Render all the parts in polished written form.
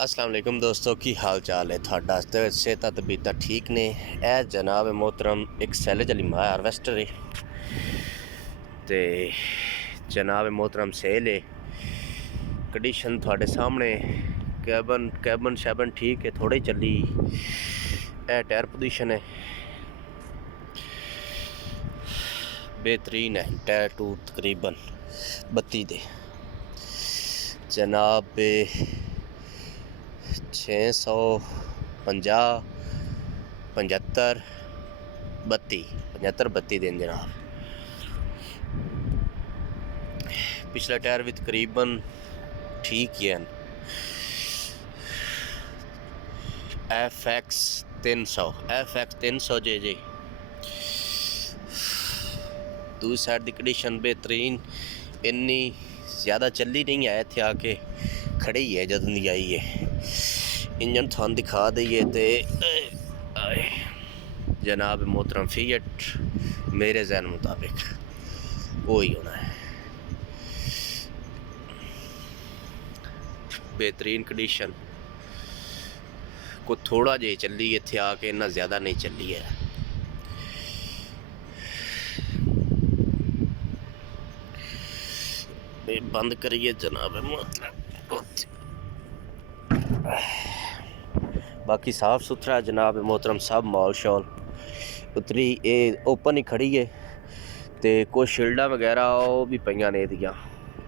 अस्सलाम वालेकुम दोस्तों की हाल चाल है थाड़ा सेहत तबीयत ठीक ने। ए जनाब मोहतरम एक सैलेज वाली मां हारवेस्टर है ते जनाब मोहतरम सेल है। कंडीशन थोड़े सामने कैबन शैबन ठीक है, थोड़ी चली। ए टायर पोजीशन है बेहतरीन है। टायर टू तकरीबन 32 दे जनाब 650 75 32 दिन जनाब। पिछला टायर भी तकरीबन ठीक ही है। FX 300 जे दूसरी साइड की कंडीशन बेहतरीन, इन्नी ज़्यादा चली नहीं है, इतने आके खड़ी है जदों दी आई है। इंजन थान दिखा दईए तो जनाब मोहतरम फीएट मेरे जहन मुताबिक वही होना है। बेहतरीन कंडीशन को थोड़ा जे चली इतने आके, इन्ना ज़्यादा नहीं चली है। बंद करिए जनाब मोहतरम। बाकी साफ़ सुथरा जनाब मोहतरम, सब मॉल शॉल उतरी ये ओपन ही खड़ी है। तो कुछ शील्डा वगैरह वो भी पईयां ने दियां,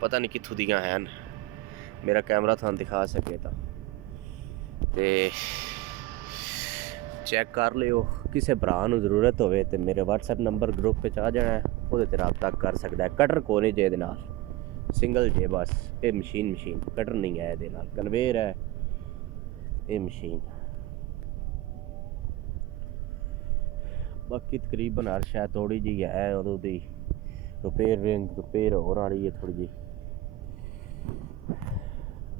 पता नहीं कित्थों दियां हैं। मेरा कैमरा थान दिखा सके तो चेक कर लियो। किसी भरा नूं जरूरत होवे तो मेरे WhatsApp नंबर ग्रुप पे आ जाना है, वो रबता कर सकता है। कटर को नहीं जे नाल, सिंगल जे बस। ये मशीन कटर नहीं है, ये कन्वेयर है ये मशीन। बाकी तकरीबन हर शायद थोड़ी जी है उदों दी रिपेयर हो रही है थोड़ी जी।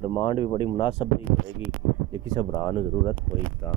डिमांड भी बड़ी मुनासिब ही होएगी, जे किसी भरा नूं जरूरत होई तो।